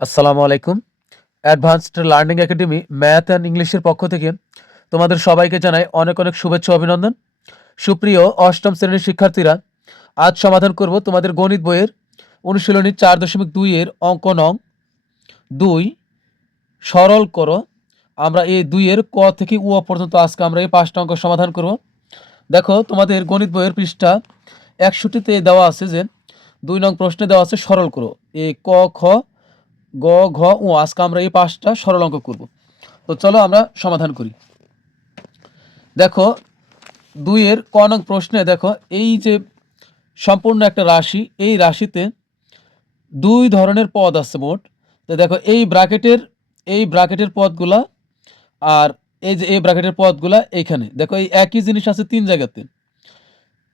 আসসালামু আলাইকুম। Advanced learning academy math and ইংলিশের পক্ষ থেকে তোমাদের সবাইকে জানাই অনেক অনেক শুভেচ্ছা ও অভিনন্দন। সুপ্রিয় অষ্টম শ্রেণীর শিক্ষার্থীরা, আজ সমাধান করব তোমাদের গণিত বইয়ের অনুশীলনী 4.2 এর অঙ্ক নং 2 সরল করো। আমরা এই 2 এর ক থেকে উ পর্যন্ত আজকে আমরা এই 5টা অঙ্ক সমাধান করব। দেখো, তোমাদের গণিত বইয়ের পৃষ্ঠা 61-তে দেওয়া আছে যে 2 নং প্রশ্নে দেওয়া আছে সরল করো। এ ক, খ, গ, ঘ, উ। আজকে আমরা এই 5টা সরল অঙ্ক করব। তো চলো আমরা সমাধান করি। দেখো, 2 এর ক নং প্রশ্নে দেখো, এই যে সম্পূর্ণ একটা রাশি, এই রাশিতে 2 ধরনের পদ আছে মোট। তো দেখো, এই ব্র্যাকেটের পদগুলা আর এই যে এই ব্র্যাকেটের পদগুলা এইখানে দেখো, এই একই জিনিস আছে 3 জায়গাতে।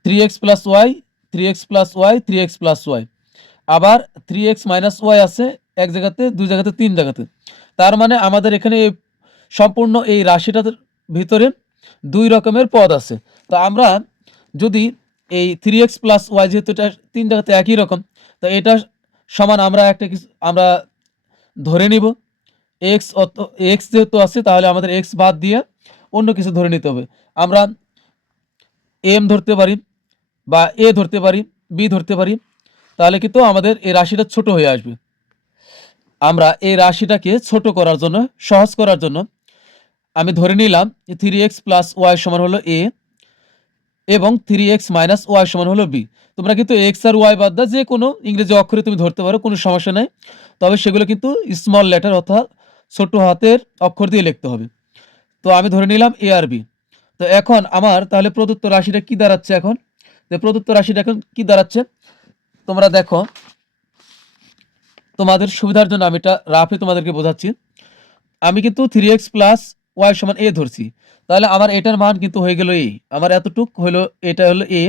3x plus y, 3x plus y, 3x plus y. আবার 3x মাইনাস ওয়াই আছে এক জায়গাতে, 2 জায়গাতে, 3 জায়গাতে। তার মানে আমাদের এখানে সম্পূর্ণ এই রাশিটার ভিতরে 2 রকমের পদ আছে। তো আমরা যদি এই 3x প্লাস ওয়াই, যেহেতু এটা 3 জায়গাতে একই রকম, তো এটা সমান আমরা ধরে নিব এক্স। এক্স যেহেতু আছে, তাহলে আমাদের এক্স বাদ দিয়ে অন্য কিছু ধরে নিতে হবে। আমরা এম ধরতে পারি, বা এ ধরতে পারি, বি ধরতে পারি। তাহলে কিন্তু আমাদের এই রাশিটা ছোট হয়ে আসবে। আমরা এই রাশিটাকে ছোট করার জন্য, সহজ করার জন্য আমি ধরে নিলাম 3x প্লাস ওয়াই সমান হলো এ, এবং 3x মাইনাস ওয়াই সমান হলো বি। তোমরা কিন্তু এক্স আর ওয়াই বাদ দা যে কোনো ইংরেজি অক্ষরে তুমি ধরতে পারো, কোনো সমস্যা নাই। তবে সেগুলো কিন্তু স্মল লেটার অর্থাৎ ছোট হাতের অক্ষর দিয়ে লিখতে হবে। তো আমি ধরে নিলাম এ আর বি। তো এখন আমার তাহলে প্রদত্ত রাশিটা কি দাঁড়াচ্ছে এখন? তো প্রদত্ত রাশিটা এখন কি দাঁড়াচ্ছে তোমরা দেখো, তোমাদের সুবিধার জন্য আমি এটা রাফে তোমাদেরকে বোঝাচ্ছি। আমি কিন্তু 3x প্লাস ওয়াই সমান এ ধরছি, তাহলে আমার এটার মান কিন্তু হয়ে গেল এ। আমার এতটুক হলো, এটা হলো এ।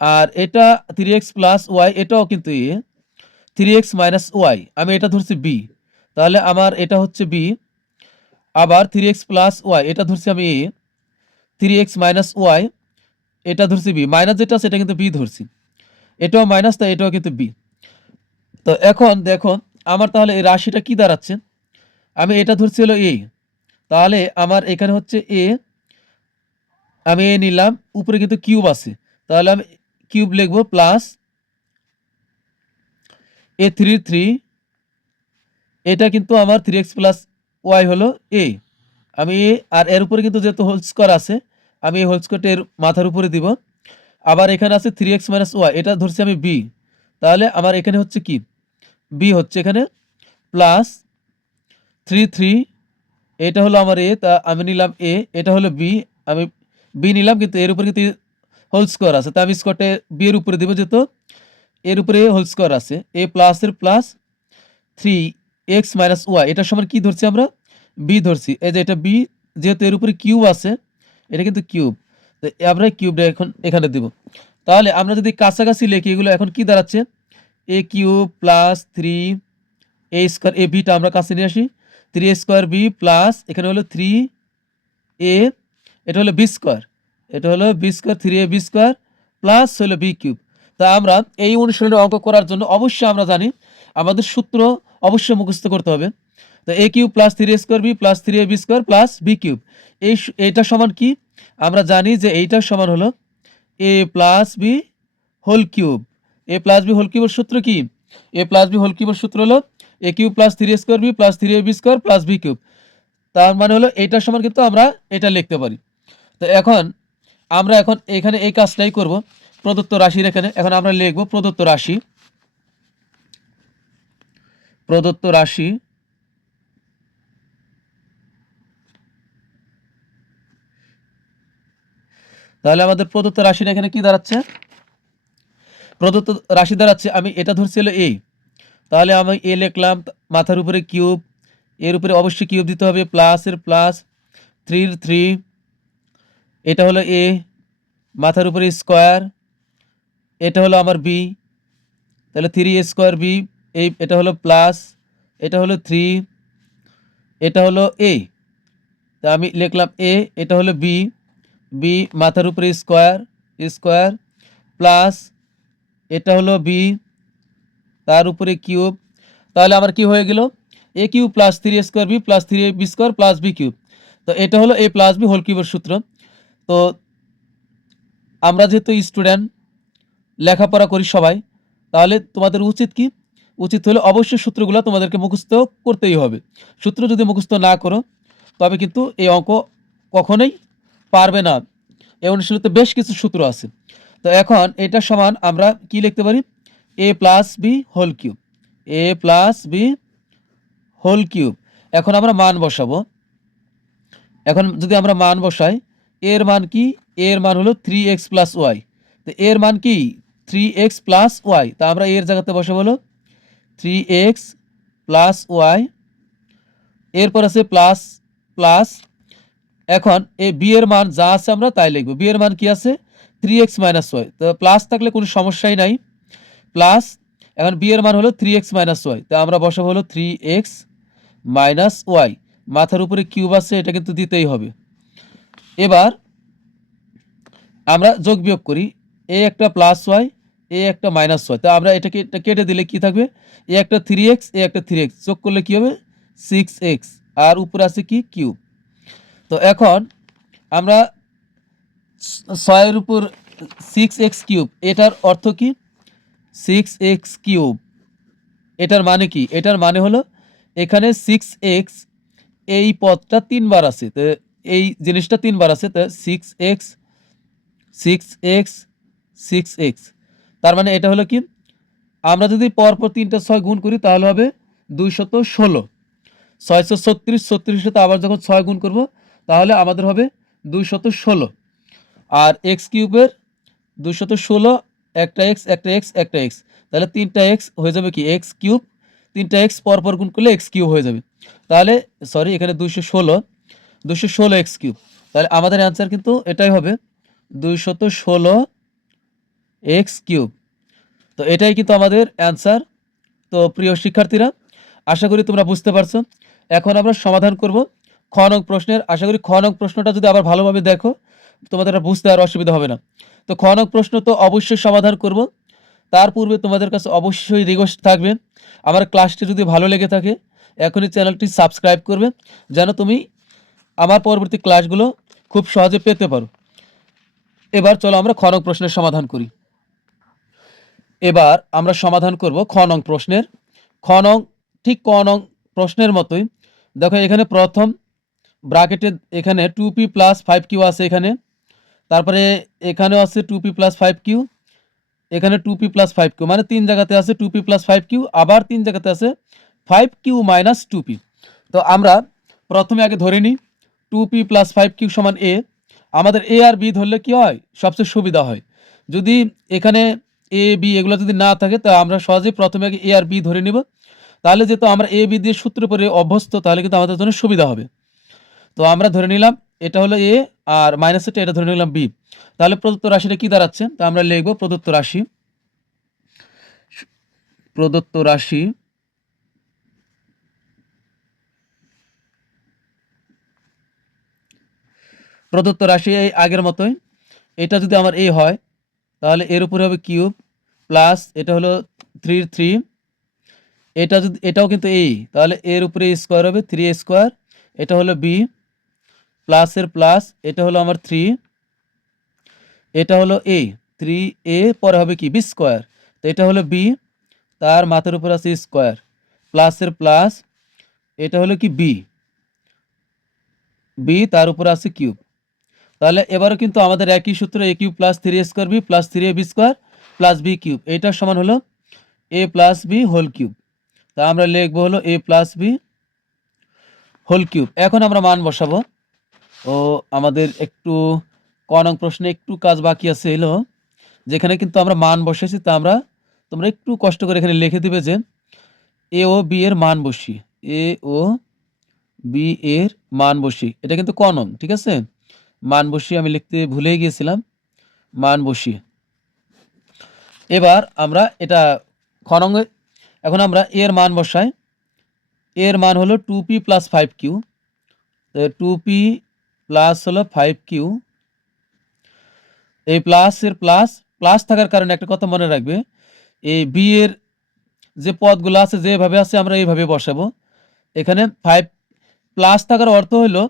আর এটা 3x প্লাস ওয়াই, এটাও কিন্তু এ। 3x মাইনাস ওয়াই আমি এটা ধরছি বি, তাহলে আমার এটা হচ্ছে বি। আবার 3x প্লাস ওয়াই এটা ধরছি আমি এ। 3x মাইনাস ওয়াই এটা ধরছি বি, মাইনাস যেটা সেটা কিন্তু বি ধরছি। এটাও মাইনাস, তাই এটাও কিন্তু বি। তো এখন দেখো, আমার তাহলে এই রাশিটা কি দাঁড়াচ্ছে? আমি এটা ধরছি হলো এ, তাহলে আমার এখানে হচ্ছে এ। আমি এ নিলাম, উপরে কিন্তু কিউব আছে, তাহলে আমি কিউব লিখবো, প্লাস এ 3 এটা কিন্তু আমার 3x প্লাস ওয়াই হলো এ। আমি এ, আর এর উপরে কিন্তু যেহেতু হোল স্কোয়ার আছে, আমি এই হোল স্কোয়ারটা এর মাথার উপরে দিব। আবার এখানে আছে 3x মাইনাস ওয়াই, এটা ধরছি আমি বি, তাহলে আমার এখানে হচ্ছে কি বি হচ্ছে এখানে, প্লাস 3 এটা হলো আমার এ, তা আমি নিলাম এ। এটা হলো বি, আমি বি নিলাম, কিন্তু এর উপরে কিন্তু হোল স্কোয়ার আছে, তাই আমি স্কোয়ারটা বি এর উপরে দেবো, যেহেতু এর উপরে হোল স্কোয়ার আছে। এ প্লাসের প্লাস 3x মাইনাস ওয়াই, এটার সমান কি ধরছি আমরা? বি ধরছি। এই যে এটা বি, যেহেতু এর উপরে কিউব আছে, এটা কিন্তু কিউব, তো আমরা কিউবটা এখন এখানে দেব। তাহলে আমরা যদি কাছাকাছি লিখি, এগুলো এখন কি দাঁড়াচ্ছে? A cube plus 3 a square, A বিটা আমরা কাছে নিয়ে আসি। 3 a স্কোয়ার বি প্লাস এখানে হলো 3a, এটা হলো বি স্কোয়ার, এটা হলো b square, 3ab square plus হলো বি কিউব। তা আমরা এই অনুশীলনের অঙ্ক করার জন্য অবশ্যই আমরা জানি আমাদের সূত্র অবশ্যই মুখস্থ করতে হবে। তো A cube plus 3a square B plus 3ab square plus B cube, এইটা সমান কি? আমরা জানি যে এইটার সমান হলো A plus B whole cube. A plus B whole কিউবের সূত্র কি? এ প্লাস বি হোল কিউবের সূত্র হলো A cube plus 3a square B plus 3ab square plus B cube. তার মানে হলো এইটার সমান কিন্তু আমরা এটা লিখতে পারি। তো এখন আমরা এখানে এই কাজটাই করব। প্রদত্ত রাশির এখানে এখন আমরা লিখব প্রদত্ত রাশি। প্রদত্ত রাশি তাহলে আমাদের প্রদত্ত রাশির এখানে কি দাঁড়াচ্ছে? প্রদত্ত রাশি দাঁড়াচ্ছে, আমি এটা ধরছি হলো এ, তাহলে আমি এ লিখলাম, মাথার উপরে কিউব, এর উপরে অবশ্যই কিউব দিতে হবে, প্লাসের প্লাস 3 এটা হলো এ, মাথার উপরে স্কোয়ার, এটা হলো আমার বি, তাহলে 3a স্কোয়ার বি, এটা হলো প্লাস, এটা হলো 3, এটা হলো এ, তা আমি লিখলাম এ, এটা হলো বি, বি মাথার উপরে স্কোয়ার, স্কোয়ার প্লাস এটা হলো বি, তার উপরে কিউব। তাহলে আমার কি হয়ে গেল, A cube plus 3a² B plus 3ab² plus B cube. তো এটা হলো a প্লাস বি হোল কিউবের সূত্র। তো আমরা যেহেতু স্টুডেন্ট, লেখাপড়া করি সবাই, তাহলে তোমাদের উচিত কি, উচিত হলে অবশ্যই সূত্রগুলো তোমাদেরকে মুখস্থ করতেই হবে। সূত্র যদি মুখস্থ না করো তবে কিন্তু এই অঙ্ক কখনোই পারবে না। এই অনুশীলনীতে বেশ কিছু সূত্র আছে। তো এখন এটা সমান আমরা কি লিখতে পারি, এ plus B whole cube, A plus B whole cube. এখন আমরা মান বসাবো। এখন যদি আমরা মান বসাই, এর মান কি, এর মান হলো 3x প্লাস ওয়াই। তো এর মান কি 3x প্লাস ওয়াই, তা আমরা এর জায়গাতে বসাবো হলো 3x প্লাস ওয়াই। এরপর আছে প্লাস প্লাস। এখন এই বি এর মান যা আছে আমরা তাই লিখবো। বি এর মান কি আছে 3x মাইনাস ওয়াই, তো প্লাস থাকলে কোনো সমস্যাই নাই, প্লাস। এখন বি এর মান হলো 3x মাইনাস ওয়াই, তা আমরা বসাবো হলো 3x মাইনাস ওয়াই। মাথার উপরে কিউব আছে, এটা কিন্তু দিতেই হবে। এবার আমরা যোগ বিয়োগ করি, এ একটা প্লাস ওয়াই, এ একটা মাইনাস ওয়াই। তো আমরা এটাকে কেটে দিলে কি থাকবে, এ একটা 3x, এ একটা 3x, যোগ করলে কি হবে 6x, আর উপরে আছে কি কিউব। তো এখন আমরা 6 এর উপর 6x কিউব, এটার অর্থ কি 6x কিউব, এটার মানে কি, এটার মানে হলো এখানে 6x এই পদটা 3 বার আছে, তো এই জিনিসটা 3 বার আছে, তো 6x 6x 6x, তার মানে এটা হলো কি, আমরা যদি পরপর 3টা 6 গুণ করি তাহলে হবে 216, 636, 36 সাথে আবার যখন 6 গুণ করব তাহলে আমাদের হবে 216। আর এক্স কিউবের 216, একটা এক্স একটা এক্স একটা এক্স, তাহলে 3টা এক্স হয়ে যাবে কি এক্স কিউব, 3টা এক্স পরপর গুণ করলে এক্স কিউব হয়ে যাবে। তাহলে সরি, এখানে 216 এক্স কিউব, তাহলে আমাদের অ্যান্সার কিন্তু এটাই হবে 216 এক্স কিউব। তো এটাই কিন্তু আমাদের অ্যান্সার। তো প্রিয় শিক্ষার্থীরা, আশা করি তোমরা বুঝতে পারছো। এখন আমরা সমাধান করব খ নং প্রশ্নের। আশা করি খ নং প্রশ্নটা যদি আবার ভালোভাবে দেখো তোমাদের আর বুঝতে আর অসুবিধা হবে না। তো খ নং প্রশ্ন তো অবশ্যই সমাধান করব, তার পূর্বে তোমাদের কাছে অবশ্যই রিকোয়েস্ট থাকবে, আমার ক্লাসটি যদি ভালো লেগে থাকে এখনই চ্যানেলটি সাবস্ক্রাইব করবে, যেন তুমি আমার পরবর্তী ক্লাসগুলো খুব সহজে পেতে পারো। এবার চলো আমরা খ নং প্রশ্নের সমাধান করি। এবার আমরা সমাধান করব খ নং প্রশ্নের। খ নং ঠিক ক নং প্রশ্নের মতোই। দেখো এখানে প্রথম ব্র্যাকেটে এখানে 2p প্লাস 5q আছে এখানে, তারপরে এখানেও আছে 2p প্লাস 5q, এখানে 2p প্লাস 5q, মানে 3 জায়গাতে আছে 2p প্লাস 5q, আবার 3 জায়গাতে আছে 5q মাইনাস 2p। তো আমরা প্রথমে আগে ধরে নিই 2p প্লাস 5q সমান a। আমাদের a আর b ধরলে কি হয়, সবচেয়ে সুবিধা হয়। যদি এখানে a b এগুলো যদি না থাকে তা আমরা সহজেই প্রথমে আগে a আর b ধরে নিব, তাহলে যেহেতু আমরা a b দিয়ে সূত্র পরে অভ্যস্ত, তাহলে কিন্তু আমাদের জন্য সুবিধা হবে। তো আমরা ধরে নিলাম এটা হলো a, আর মাইনাস এটা ধরে নিলাম b। তাহলে প্রদত্ত রাশিটা কি দাঁড়াচ্ছে, তো আমরা লিখব প্রদত্ত রাশি, প্রদত্ত রাশি প্রদত্ত রাশি এই আগের মতোই। এটা যদি আমার a হয় তাহলে এর উপরে হবে কিউব, প্লাস এটা হলো 3, এটা যদি এটাও কিন্তু a, তাহলে এর উপরে স্কোয়ার হবে 3a², এটা হলো b, প্লাসের প্লাস, এটা হলো আমার 3, এটা হলো a, 3a পরে হবে কি b², তো এটা হলো b, তার মাথার উপর আছে স্কোয়ার, প্লাসের প্লাস, এটা হলো কি b, তার উপর আছে কিউব। তাহলে এবারও কিন্তু আমাদের একই সূত্র, a cube plus 3a² b plus 3ab² plus b cube, এইটার সমান হলো a plus b whole cube. তা আমরা লিখবো হলো a plus b whole cube. এখন আমরা মান বসাবো। ও আমাদের একটু ক নং প্রশ্নে একটু কাজ বাকি আছে, এলো যেখানে কিন্তু আমরা মান বসেছি, তা আমরা তোমরা একটু কষ্ট করে এখানে লিখে দিবে যে এ ও বি এর মান বসি, এ ও বি এর মান বসি, এটা কিন্তু ক নং, ঠিক আছে। মান বসি আমি লিখতে ভুলে গিয়েছিলাম, মান বসি। এবার আমরা এটা খ নং, এখন আমরা এর মান বসাই। এর মান হলো 2p plus 5q, 2p plus হলো 5q। এই প্লাসের প্লাস প্লাস থাকার কারণে একটা কথা মনে রাখবে, এই বি এর যে পদগুলো আছে যেভাবে আছে আমরা এইভাবে বসাবো। এখানে 5 প্লাস থাকার অর্থ হলো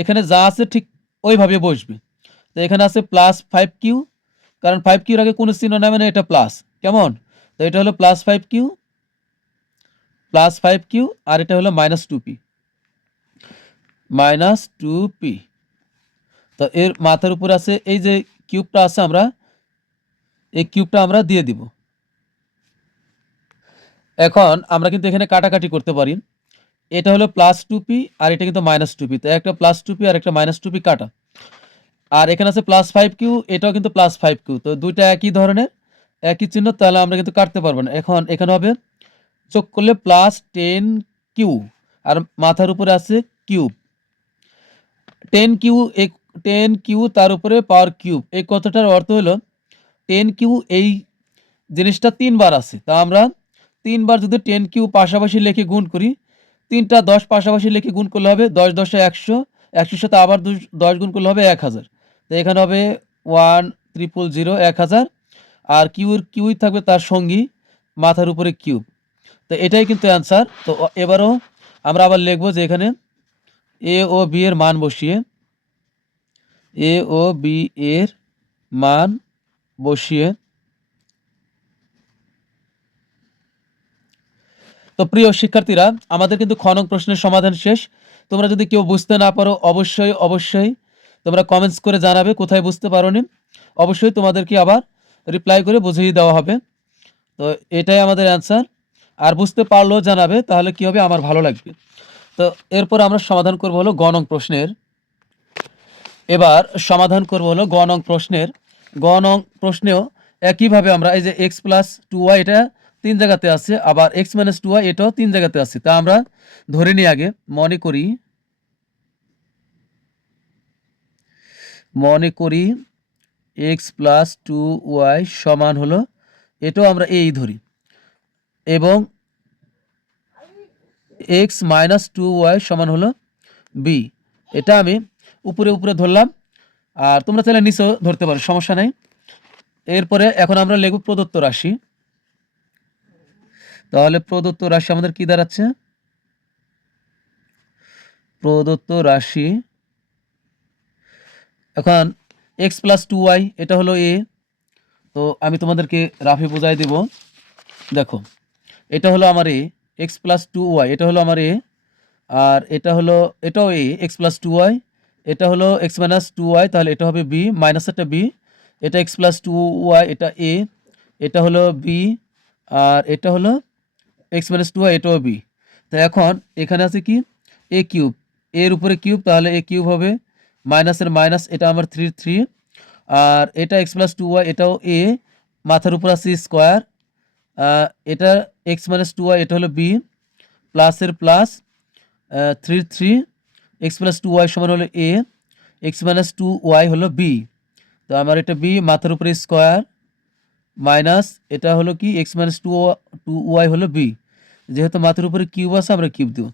এখানে যা আছে ঠিক ওইভাবে বসবে। তো এখানে আছে +5q, কারণ 5q এর আগে কোনো চিহ্ন নাই মানে এটা প্লাস। কেমন? তো এটা হলো +5q আর এটা হলো -2p। -2p। তো এর মাথার উপর আছে এই যে কিউবটা আছে, আমরা এই কিউবটা আমরা দিয়ে দিব। এখন আমরা কিন্তু এখানে কাটাকাটি করতে পারি। এটা হলো +2p আর এটা কিন্তু -2p। তো একটা +2p আর একটা -2p কাটা। আর এখানে আছে +5q, এটাও কিন্তু +5q। তো দুইটা একই ধরনের, একই চিহ্ন, তাহলে আমরা কিন্তু কাটতে পারবো না। এখন এখানে হবে যোগ করলে +10q আর মাথার উপরে আছে কিউব। 10q, 10q তার উপরে পাওয়ার কিউব। এই কথাটার অর্থ হলো 10q এই জিনিসটা 3 বার আছে। তা আমরা 3 বার যদি 10q পাশাপাশি লিখে গুণ করি, 3টা 10 পাশাপাশি লিখে গুণ করলে হবে 10 10 এ 100, 100 সাথে আবার 10 গুণ করলে হবে 1000। তো এখানে হবে 1000 1000 আর কিউই থাকবে তার সঙ্গী মাথার উপরে কিউব। তো এটাই কিন্তু অ্যান্সার। তো এবারও আমরা আবার লিখব যে এখানে এ ও বি এর মান বসিয়ে, এ ও বি এর মান বসিয়ে। তো প্রিয় শিক্ষার্থীরা, আমাদের কিন্তু খ নং প্রশ্নের সমাধান শেষ। তোমরা যদি কেউ বুঝতে না পারো অবশ্যই তোমরা কমেন্টস করে জানাবে কোথায় বুঝতে পারোনি। অবশ্যই তোমাদেরকে আবার রিপ্লাই করে বুঝিয়ে দেওয়া হবে। তো এটাই আমাদের অ্যান্সার। আর বুঝতে পারলেও জানাবে, তাহলে কি হবে, আমার ভালো লাগবে। তো এরপর আমরা সমাধান করব হলো গ নং প্রশ্নের। এবার সমাধান করব হলো গ নং প্রশ্নের। গ নং প্রশ্নেও একইভাবে আমরা এই যে x+2y এটা 3 জায়গাতে আছে, আবার x-2y এটাও 3 জায়গাতে আছে। তা আমরা ধরে নিই, আগে মনে করি x+2y সমান হলো, এটাও আমরা এই ধরি, এবং x-2y সমান হলো b। এটা আমি উপরে ধরলাম, আর তোমরা চাইলে নিচেও ধরতে পারো, সমস্যা নেই। এরপরে এখন আমরা লিখব প্রদত্ত রাশি। তাহলে প্রদত্ত রাশি আমাদের কি দাঁড়াচ্ছে? প্রদত্ত রাশি এখন x+2y এটা হলো a। তো আমি তোমাদেরকে রাফে বোঝাই দেব। দেখো, এটা হলো আমার a, x+2y এটা হলো আমার a, আর এটা হলো, এটাও a, x+2y, এটা হলো x-2y, তাহলে এটা হবে b, মাইনাস একটা b, এটা x+2y এটা a, এটা হলো b, আর এটা হলো x-2y এটাও b। তো এখন এখানে আছে কি a কিউব, এর উপরে কিউব, তাহলে a কিউব হবে, মাইনাসের মাইনাস, এটা আমার 3 আর এটা x+2y এটাও a, মাথার উপর আছে স্কোয়ার, এটা x-2y এটা হলো b, প্লাসের প্লাস 3 x+2y সমান হলো a, x-2y হলো b। তো আমার এটা b, মাথার উপরে স্কোয়ার, মাইনাস এটা হলো কি x-2y হলো b। যেহেতু মাথার উপরে কিউব আছে আমরা কিউব দেব।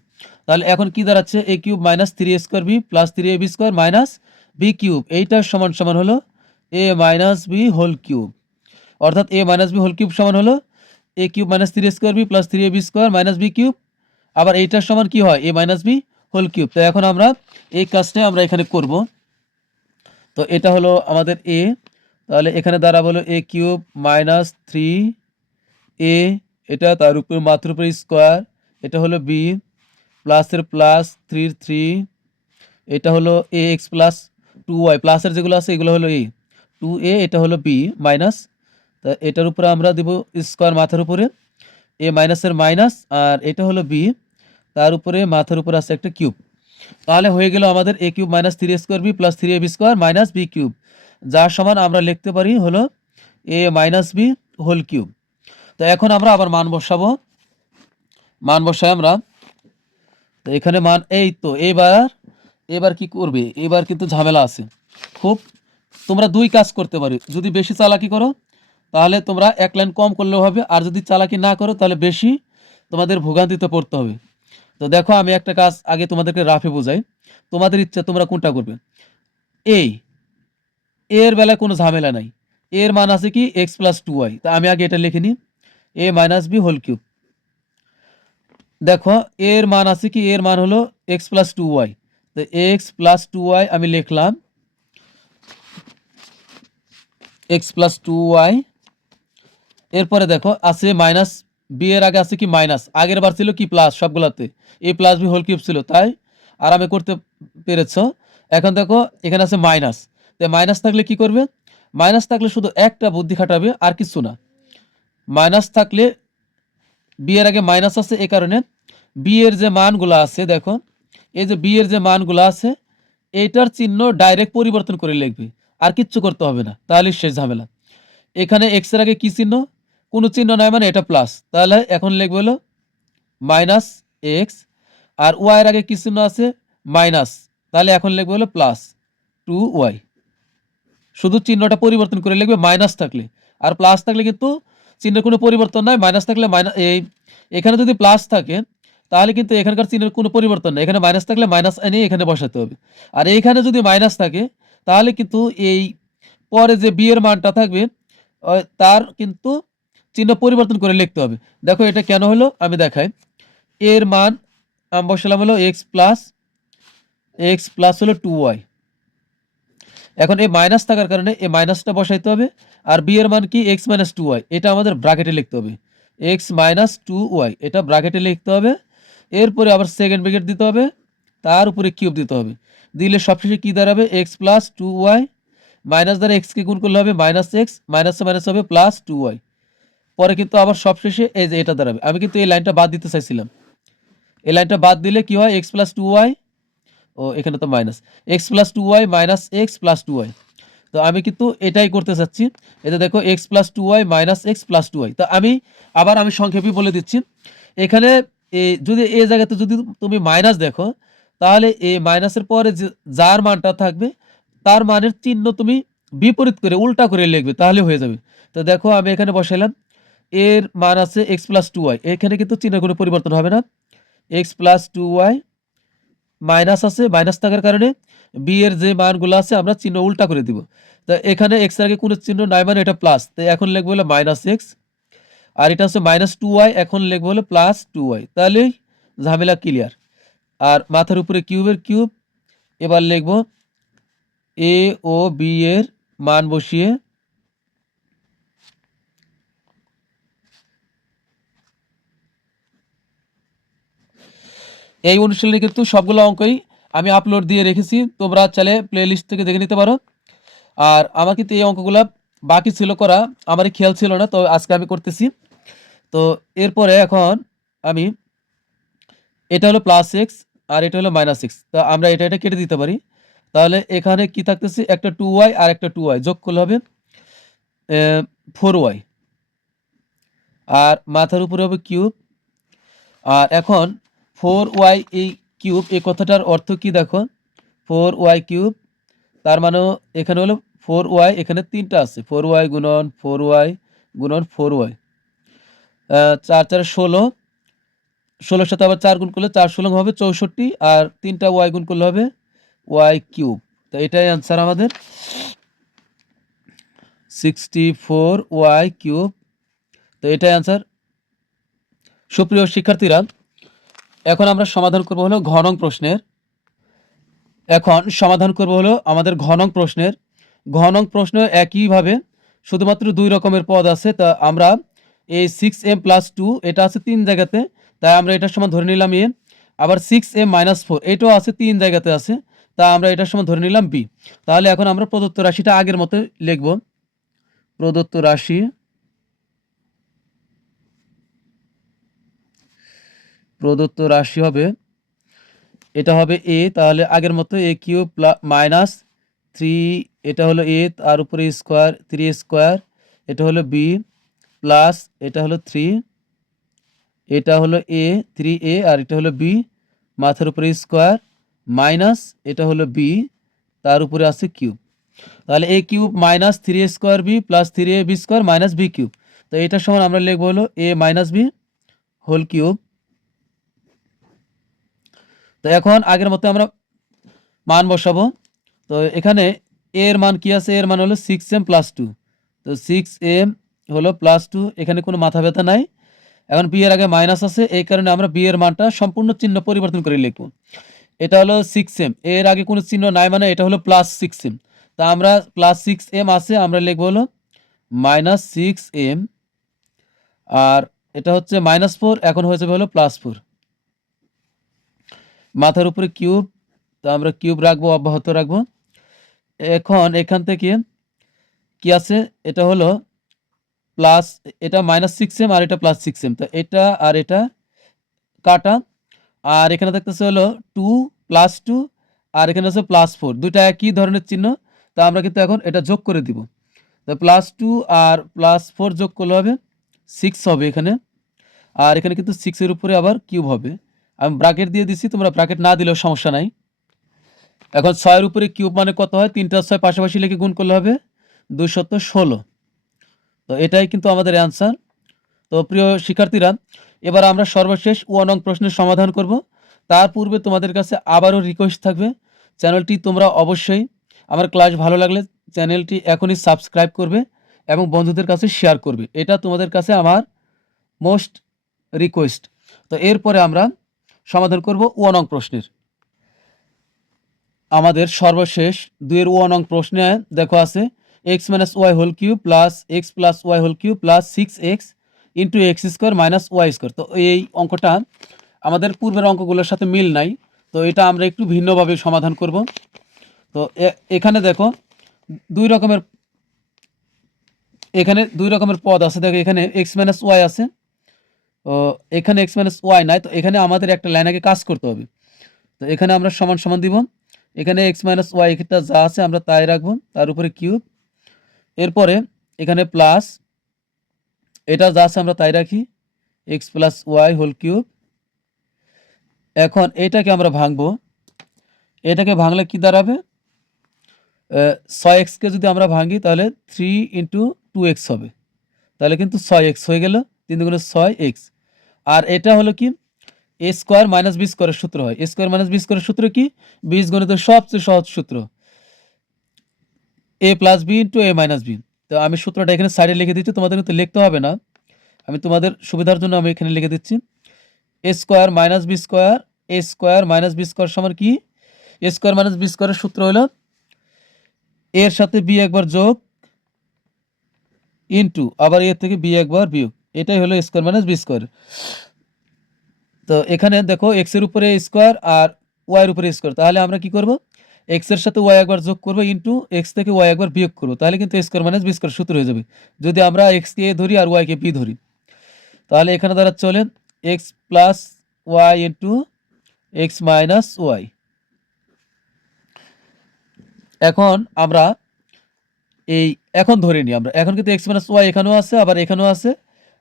তাহলে এখন কি দাঁড়াচ্ছে? a cube minus 3a² b plus 3ab² minus b cube, এইটার সমান সমান হলো a minus b whole cube. অর্থাৎ a minus b whole cube সমান হলো a cube minus 3a² b plus 3ab² minus b cube. আবার এইটার সমান কি হয়? a minus b whole cube. তো এখন আমরা এই কাজটাই আমরা এখানে করব। তো এটা হলো আমাদের a, তাহলে এখানে দাঁড়াবো হলো a কিউব মাইনাস 3a, এটা তার উপর মাত্র উপরে স্কোয়ার, এটা হলো b, প্লাসের প্লাস 3 এটা হলো a x+2y, প্লাসের যেগুলো আছে এগুলো হলো a 2a, এটা হলো b মাইনাস, তা এটার উপরে আমরা দেব স্কোয়ার মাথার উপরে, a মাইনাসের মাইনাস, আর এটা হলো b, তার উপরে মাথার উপরে আছে একটা কিউব। তাহলে হয়ে গেল আমাদের a cube minus 3a² b plus 3ab² minus b cube, যার সমান আমরা লিখতে পারি হলো a minus b whole cube. তো এখন আমরা আবার মান বসাবো, মান বসাই আমরা। তো এখানে মান, এই তো এবার কি করবে, এবার কিন্তু ঝামেলা আছে খুব। তোমরা দুই কাজ করতে পারো, যদি বেশি চালাকি করো তাহলে তোমরা এক লাইন কম করলেও হবে, আর যদি চালাকি না করো তাহলে বেশি তোমাদের ভোগান্তিতে পড়তে হবে। তো দেখো, আমি একটা কাজ আগে তোমাদেরকে রাফে বোঝাই, তোমাদের ইচ্ছা তোমরা কোনটা করবে। এই এর বেলায় কোনো ঝামেলা নাই, এর মান আছে কি x+2y। তা আমি আগে এটা লিখে নিই, a minus b whole cube. দেখো এর মান আছে কি, এর মান হলো এক্স প্লাস টু ওয়াই। তো এক্স প্লাস টু ওয়াই আমি লিখলাম, এক্স প্লাস টু ওয়াই। এরপরে দেখো আছে মাইনাস, বি এর আগে আছে কি মাইনাস, আগের বার ছিল কি প্লাস, সবগুলাতে এ প্লাস বি হোল কিউব ছিল, তাই আরামে করতে পেরেছ। এখন দেখো এখানে আছে মাইনাস, তো মাইনাস থাকলে কি করবে, মাইনাস থাকলে শুধু একটা বুদ্ধি খাটাবে আর কিছু না। মাইনাস থাকলে বি এর আগে মাইনাস আছে, এ কারণে বি এর যে মানগুলো আছে দেখো, এই যে বি এর যে মানগুলো আছে এইটার চিহ্ন ডাইরেক্ট পরিবর্তন করে লিখবে, আর কিচ্ছু করতে হবে না, তাহলে শেষ ঝামেলা। এখানে এক্স এর আগে কি চিহ্ন, কোনো চিহ্ন নাই, মানে এটা প্লাস, তাহলে এখন লিখবে হলো মাইনাস এক্স। আর ওয়াই এর আগে কি চিহ্ন আছে, মাইনাস, তাহলে এখন লিখবে হলো প্লাস টু ওয়াই। শুধু চিহ্নটা পরিবর্তন করে লিখবে মাইনাস থাকলে, আর প্লাস থাকলে কিন্তু চিহ্নের কোনো পরিবর্তন নাই। মাইনাস থাকলে এখানে যদি প্লাস থাকে তাহলে কিন্তু এখানকার চিহ্নের কোনো পরিবর্তন নেই, এখানে মাইনাস থাকলে মাইনাস এনে এখানে বসাতে হবে। আর এইখানে যদি মাইনাস থাকে তাহলে কিন্তু এই পরে যে বি এর মানটা থাকবে তার কিন্তু চিহ্ন পরিবর্তন করে লিখতে হবে। দেখো এটা কেন হলো আমি দেখাই। এর মান আমি বসালাম হলো এক্স প্লাস হলো টু ওয়াই। এখন এই মাইনাস থাকার কারণে এই মাইনাসটা বসাইতে হবে, আর বি এর মান কি এক্স মাইনাস টু ওয়াই, এটা আমাদের ব্র্যাকেটে লিখতে হবে, এক্স মাইনাস টু ওয়াই এটা ব্র্যাকেটে লিখতে হবে। এরপরে আবার সেকেন্ড ব্র্যাকেট দিতে হবে, তার উপরে কিউব দিতে হবে, দিলে সবশেষে কি দাঁড়াবে x plus two y, minus দ্বারা এক্সকে গুণ করলে হবে মাইনাস এক্স, মাইনাস মাইনাস হবে প্লাস টু ওয়াই। পরে কিন্তু আবার সবশেষে এই যে এটা দাঁড়াবে, আমি কিন্তু এই লাইনটা বাদ দিতে চাইছিলাম, এই লাইনটা বাদ দিলে কি হয় এক্স প্লাস টু ওয়াই, ও এখানে তো minus, x plus two y minus x plus two y. তো আমি কিন্তু এটাই করতে চাচ্ছি, এটা দেখো x plus two y minus x plus two y. তো আমি সংক্ষেপে বলে দিচ্ছি, এখানে যদি এই জায়গাতে যদি তুমি মাইনাস দেখো তাহলে এই মাইনাসের পরে যার মানটা থাকবে তার মানের চিহ্ন তুমি বিপরীত করে উল্টা করে লিখবে, তাহলে হয়ে যাবে। তো দেখো আমি এখানে বসাইলাম, এর মান আছে এক্স প্লাস টু ওয়াই, এখানে কিন্তু চিহ্নের কোনো পরিবর্তন হবে না, x plus two y minus আছে, মাইনাস থাকার কারণে বি এর যে মানগুলো আছে আমরা চিহ্ন উল্টা করে দিব। তো এখানে এক্স এর আগে কোনো চিহ্ন নাই মানে এটা প্লাস, তো এখন লিখবো হলো মাইনাস এক্স, আর এটা হচ্ছে মাইনাস টু ওয়াই, এখন লিখবো হলো প্লাস টু ওয়াই, তাহলেই ঝামেলা ক্লিয়ার। আর মাথার উপরে কিউবের কিউব, এবার লিখবো এ ও বি এর মান বসিয়ে এই অনুশীলনে কিন্তু সবগুলো অঙ্কই আমি আপলোড দিয়ে রেখেছি, তোমরা চাইলে প্লে লিস্ট থেকে দেখে নিতে পারো। আর আমার কিন্তু এই অঙ্কগুলো বাকি ছিল করা, আমারই খেয়াল ছিল না, তো আজকে আমি করতেছি। তো এরপরে এখন আমি এটা হলো প্লাস এক্স আর এটা হলো মাইনাস এক্স, তো আমরা এটা কেটে দিতে পারি। তাহলে এখানে কি থাকতেছে, একটা টু ওয়াই আর একটা টু ওয়াই যোগ করলে হবে ফোর ওয়াই, আর মাথার উপরে হবে কিউব। আর এখন ফোর ওয়াই এই কিউব, এই কথাটার অর্থ কি দেখো, ফোর ওয়াই কিউব তার মানে এখানে হলো ফোর ওয়াই, এখানে তিনটা আছে, ফোর ওয়াই গুণন ফোর ওয়াই গুণন ফোর ওয়াই, চার চারে ষোলো, ষোলোর সাথে আবার চার গুণ করলে চার ষোলো হবে চৌষট্টি, আর তিনটা ওয়াই গুণ করলে হবে ওয়াই কিউব। তো এটাই অ্যান্সার আমাদের 64 ওয়াই কিউব। তো এটাই অ্যান্সার। সুপ্রিয় শিক্ষার্থীরা, এখন আমরা সমাধান করব হলো ঘ নং প্রশ্নের। এখন সমাধান করব হলো আমাদের ঘ নং প্রশ্নের। ঘ নং প্রশ্ন একইভাবে শুধুমাত্র দুই রকমের পদ আছে, তা আমরা এই সিক্স এম প্লাস টু এটা আছে তিন জায়গাতে, তাই আমরা এটার সমান ধরে নিলাম এ। আবার সিক্স এম মাইনাস ফোর এটাও আছে তিন জায়গাতে আছে, তা আমরা এটার সমান ধরে নিলাম বি। তাহলে এখন আমরা প্রদত্ত রাশিটা আগের মতো লিখব, প্রদত্ত রাশি হবে, এটা হবে এ, তাহলে আগের মতো এ কিউব মাইনাস থ্রি, এটা হলো এ তার উপরে স্কোয়ার থ্রি স্কোয়ার, এটা হলো বি প্লাস এটা হলো থ্রি, এটা হলো এ থ্রি এ, আর এটা হলো বি মাথার উপরে স্কোয়ার মাইনাস এটা হলো বি তার উপরে আছে কিউব। তাহলে A cube minus three A square B plus three A B square minus B cube. তো এটার সমান আমরা লিখবো হলো A minus B whole cube. তো এখন আগের মতো আমরা মান বসাবো। তো এখানে এর মান কি আছে, এর মান হলো সিক্স এম প্লাস টু, তো সিক্স এম হলো প্লাস টু, এখানে কোনো মাথা ব্যথা নাই, এখন বি এর আগে মাইনাস আছে, এই কারণে আমরা বি এর মানটা সম্পূর্ণ চিহ্ন পরিবর্তন করে লিখব। এটা হলো 6m, এর আগে কোনো চিহ্ন নাই মানে এটা হলো +6m। তা আমরা +6m আছে, আমরা লিখব হলো -6m, আর এটা হচ্ছে -4, এখন হয়ে যাবে হলো +4। মাথার উপরে কিউব, তো আমরা কিউব রাখবো, অব্যাহত রাখবো। এখন এখান থেকে কি আছে, এটা হলো প্লাস, এটা -6m আর এটা +6m, তো এটা আর এটা কাটা। আর এখানে দেখতেছে হলো 2 +2, আর এখানে আছে +4, দুইটা একই ধরনের চিহ্ন। তো আমরা কিন্তু এখন এটা যোগ করে দিব। তো +2 আর +4 যোগ করলে হবে 6 হবে এখানে, আর এখানে কিন্তু 6 এর উপরে আবার কিউব হবে। আমি ব্র্যাকেট দিয়ে দিছি, তোমরা ব্র্যাকেট না দিলেও সমস্যা নাই। এখন 6 এর উপরে কিউব মানে কত হয়, 3টা 6 পাশাপাশি লিখে গুণ করলে হবে 216। তো এটাই কিন্তু আমাদের অ্যান্সার। তো প্রিয় শিক্ষার্থীরা, এবার আমরা সর্বশেষ 1 নং প্রশ্নের সমাধান করব। তার পূর্বে তোমাদের কাছে আবারও রিকোয়েস্ট থাকবে, চ্যানেলটি তোমরা অবশ্যই, আমার ক্লাস ভালো লাগলে চ্যানেলটি এখনই সাবস্ক্রাইব করবে এবং বন্ধুদের কাছে শেয়ার করবে। এটা তোমাদের কাছে আমার মোস্ট রিকোয়েস্ট। তো এরপরে আমরা সমাধান করব 1 নং প্রশ্নের। আমাদের সর্বশেষ 2 নং প্রশ্নে দেখো আছে x - y³ + x + y³ + 6x * x² - y²। তো এই অঙ্কটা আমাদের পূর্বের অঙ্কগুলোর সাথে মিল নাই, তো এটা আমরা একটু ভিন্নভাবে সমাধান করব। তো এখানে দেখো দুই রকমের পদ আছে। দেখো এখানে x - y আছে, তো এখানে x - y নাই, তো এখানে আমাদের একটা লাইন আগে কাজ করতে হবে। তো এখানে আমরা সমান সমান দিব, এখানে x - y এটা যা আছে আমরা তাই রাখবো, তার উপরে কিউব, এরপরে এখানে প্লাস, এটা যা আছে আমরা তাই রাখি, x + y³। এখন এটাকে আমরা ভাঙবো, এটাকে ভাঙলে কি দাঁড়াবে, 6x কে যদি আমরা ভাঙি তাহলে 3 × 2x হবে, তাহলে কিন্তু 6x হয়ে গেল, 3 × 6x। আর এটা হলো কি, a² - b² এর সূত্র হয়। a² - b² এর সূত্র কি, বীজগণিতের সবচেয়ে সহজ সূত্র, a + b * a - b। তো আমি সূত্রটা এখানে সাইডে লিখে দিচ্ছি, তোমাদের কিন্তু লিখতে হবে না, আমি তোমাদের সুবিধার জন্য আমি এখানে লিখে দিচ্ছি। a² - b², a² - b² সমান কি, a² - b² এর সূত্র হলো এর সাথে b একবার যোগ ইনটু আবার এর থেকে b একবার বিয়োগ, এটাই হলো a² - b²। তো এখানে দেখো x এর উপরে স্কোয়ার আর y এর উপরে স্কোয়ার, তাহলে আমরা কি করব, x এর সাথে y একবার যোগ করব ইনটু x থেকে y একবার বিয়োগ করব, তাহলে কিন্তু a² - b² সূত্র হয়ে যাবে। যদি আমরা x কে a ধরি আর y কে b ধরি, তাহলে এখানে দ্বারা চলে x + y * x - y। এখন আমরা এখন ধরে নিই, আমরা এখন কিন্তু x - y এখানেও আছে, আবার এখানেও আছে,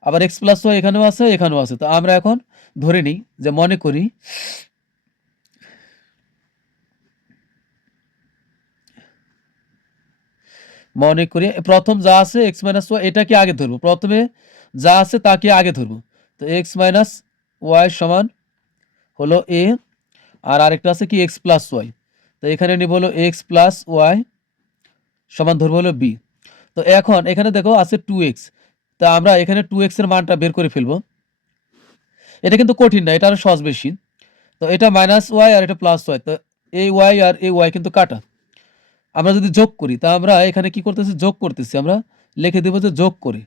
আবার x + y এখানেও আছে, এখানেও আছে। তো আমরা এখন ধরে নিই যে মনে করি প্রথম যা আছে x - y এটাকে আগে ধরবো, প্রথমে যা আছে তাকে আগে ধরবো। তো x - y সমান হলো a, আর আরেকটা আছে কি x + y, তো এখানে নিব হলো x + y সমান ধরবো হলো b। তো এখন এখানে দেখো আছে 2x, তা আমরা এখানে 2x এর মানটা বের করে ফেলবো। এটা কিন্তু কঠিন না, এটা আরো সহজ বেশি। তো এটা -y আর এটা +y, তো এই y আর এই y কিন্তু কাটা। আমরা যদি যোগ করি, তা আমরা এখানে কি করতেছি, যোগ করতেছি, আমরা লিখে দেব যে যোগ করে।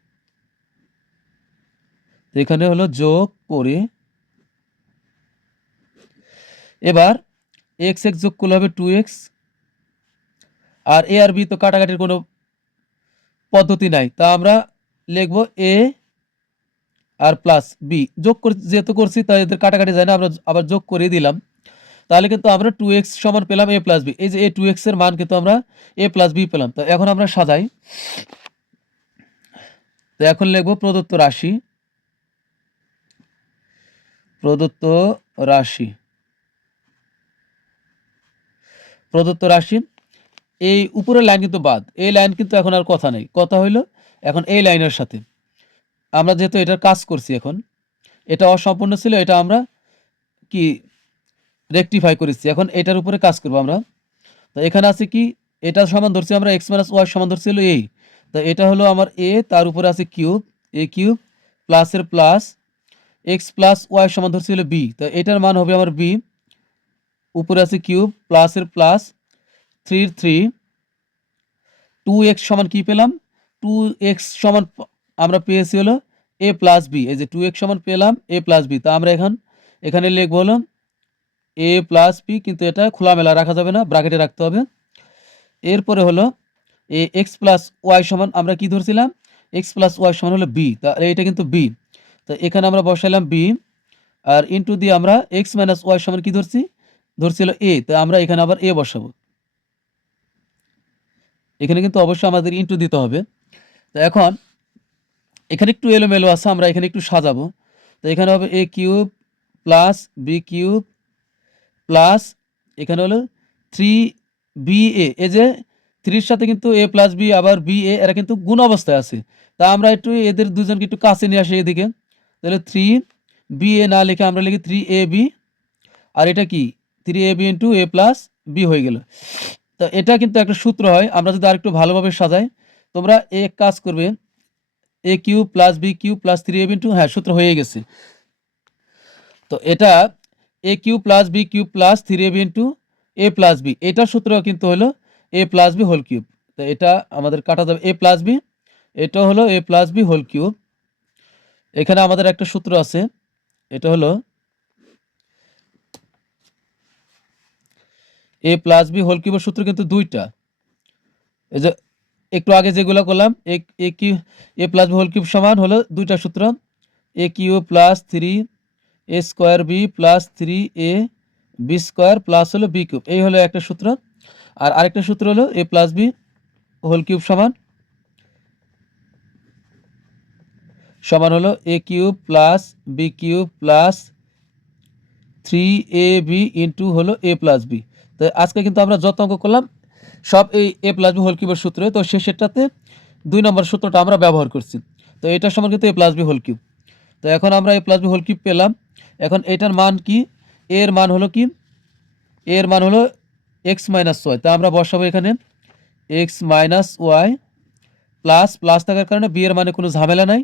তো এখানে হলো যোগ করে, এবার x যোগ করলে হবে 2x, R a R b তো কাটাকাটির কোনো পদ্ধতি নাই, তা আমরা লিখবো a আর প্লাস b, যোগ যেহেতু করছি তাই এদের কাটাকাটি যায় না, আমরা আবার যোগ করে দিলাম, তাহলে কিন্তু আমরা 2x সমান পেলাম a + b। এই যে এই 2x এর মান কিন্তু আমরা a + b পেলাম। তো এখন আমরা সাজাই, তো এখন লিখবো প্রদত্ত রাশি, প্রদত্ত রাশি, প্রদত্ত রাশি। এই উপরের লাইন কিন্তু বাদ, এই লাইন কিন্তু এখন আর কথা নেই, কথা হইলো এখন এই লাইনের সাথে। আমরা যেহেতু এটার কাজ করছি, এখন এটা অসম্পূর্ণ ছিল, এটা আমরা কি রেকটিফাই করেছি, এখন এটার উপরে কাজ করব আমরা। তো এখানে আছে কি, এটা সমান ধরছি আমরা x - y সমান ধরছি হলো a, তো এটা হলো আমার a, তার উপরে আছে কিউব, a কিউব প্লাসের প্লাস, এক্স প্লাস ওয়াই সমান ধরছি হলো বি, তো এটার মান হবে আমার বি, উপরে আছে কিউব প্লাসের প্লাস 3 2x সমান কি পেলাম, 2x সমান আমরা পেয়েছি হলো এ প্লাস বি, এই যে 2x সমান পেলাম এ প্লাস বি, তা আমরা এখানে লিখবো হলো এ প্লাস বি, কিন্তু এটা খোলামেলা রাখা যাবে না, ব্র্যাকেটে রাখতে হবে। এরপরে হলো এ এক্স প্লাস ওয়াই সমান আমরা কি ধরছিলাম, এক্স প্লাস ওয়াই সমান হলো বি, তাহলে এটা কিন্তু বি, তো এখানে আমরা বসাইলাম বি, আর ইনটু দিয়ে আমরা এক্স মাইনাস ওয়াই সমান কি ধরছিল এ, তো আমরা এখানে আবার এ বসাবো। এখানে কিন্তু অবশ্যই আমাদের ইনটু দিতে হবে। তো এখন এখানে একটু এলোমেলো আছে, আমরা এখানে একটু সাজাবো। তো এখানে হবে A cube plus B cube plus এখানে হলো 3ba, এই যে 3-র সাথে কিন্তু এ প্লাস বি আবার বি এ এরা কিন্তু গুণ অবস্থায় আছে, তা আমরা একটু এদের দুজনকে একটু কাছে নিয়ে আসি এদিকে। তাহলে 3ba না লিখে আমরা লিখি 3ab, আর এটা কি 3ab into A plus B হয়ে গেল। তো এটা কিন্তু একটা সূত্র হয়, আমরা যদি আরেকটু ভালোভাবে সাজাই, তোমরা এক কাজ করবে, A cube plus B cube plus 3ab into, হ্যাঁ সূত্র হয়ে গেছে। তো এটা A cube plus B cube plus 3ab into A plus B, এটার সূত্র কিন্তু হলো A plus B whole cube. তো এটা আমাদের কাটা যাবে এ প্লাস বি, এটা হলো A plus B whole cube. এখানে আমাদের একটা সূত্র আছে, এটা হলো এ প্লাস বি হোল কিউবের সূত্র কিন্তু দুইটা, এই যে একটু আগে যেগুলো করলাম A cube A plus B whole cube সমান হলো দুইটা সূত্র, A cube plus 3 A square B plus 3a B square plus হলো বি কিউব, এই হলো একটা সূত্র। আর আরেকটা সূত্র হলো A plus B whole cube সমান হলো A cube plus B cube plus 3ab into হলো এ প্লাস বি। তো আজকে কিন্তু আমরা যত অঙ্ক করলাম সব এই এ প্লাস বি হোল কিউবের সূত্রে, তো শেষেরটাতে 2 নম্বর সূত্রটা আমরা ব্যবহার করছি। তো এটার সমান কিন্তু A plus B whole cube. তো এখন আমরা এ প্লাস বি হোল কিউব পেলাম। এখন এটার মান কি, এর মান হলো কি, এর মান হলো এক্স মাইনাস ওয়াই, তা আমরা বসাবো এখানে x minus y, plus plus থাকার কারণে বি এর মানে কোনো ঝামেলা নাই,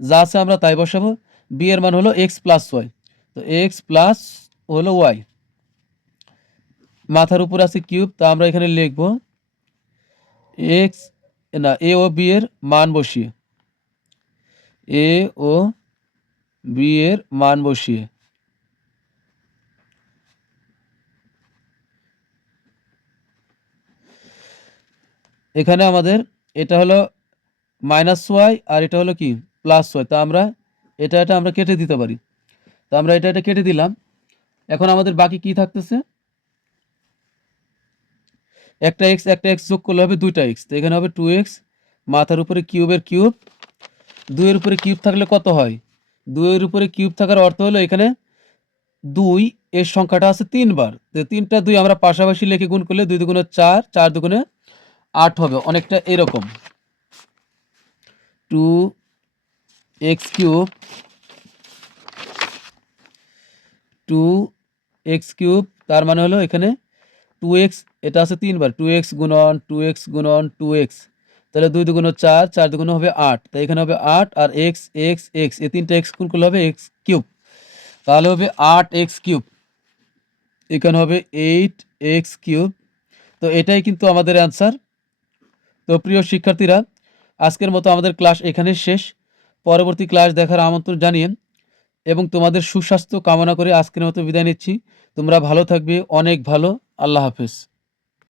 যা আছে আমরা তাই বসাবো। বি এর মান হলো এক্স প্লাস ওয়াই, তো এক্স প্লাস হলো ওয়াই, মাথার উপর আছে কিউব, তা আমরা এখানে লিখব এক্স, না এ ও বি এর মান বসিয়ে, এ ও বি এর মান বসিয়ে এখানে আমাদের এটা হলো মাইনাস ওয়াই আর এটা হলো কি প্লাস ওয়াই, তা আমরা এটা আমরা কেটে দিতে পারি, তো আমরা এটা কেটে দিলাম। এখন আমাদের বাকি কি থাকতেছে, একটা এক্স যোগ করলে হবে 2টা এক্স, তো এখানে হবে 2x, মাথার উপরে কিউবের কিউব, 2 এর উপরে কিউব থাকলে কত হয়, 2 এর উপরে কিউব থাকার অর্থ হলো এখানে 2 এর সংখ্যাটা আছে 3 বার, তো 3টা 2 আমরা পাশাপাশি লিখে গুণ করলে 2 দুগুণে 4, 4 দুগুণে 8 হবে, অনেকটা এরকম 2x কিউব 2x কিউব, তার মানে হলো এখানে 2x, এটা আছে 3 বার, 2x গুণন 2x গুণন 2x, তাহলে 2 দুগুণ 4, 4 দুগুণ হবে 8, তাই এখানে হবে 8 আর x x x, এই তিনটা x গুণ করলে হবে x কিউব, তাহলে হবে 8x কিউব, এখানে হবে 8x কিউব। তো এটাই কিন্তু আমাদের অ্যান্সার। তো প্রিয় শিক্ষার্থীরা, আজকের মতো আমাদের ক্লাস এখানে শেষ। পরবর্তী ক্লাস দেখার আমন্ত্রণ জানিয়ে এবং তোমাদের সুস্বাস্থ্য কামনা করে আজকের মতো বিদায় নিচ্ছি। তোমরা ভালো থাকবে, অনেক ভালো। আল্লাহ হাফেজ।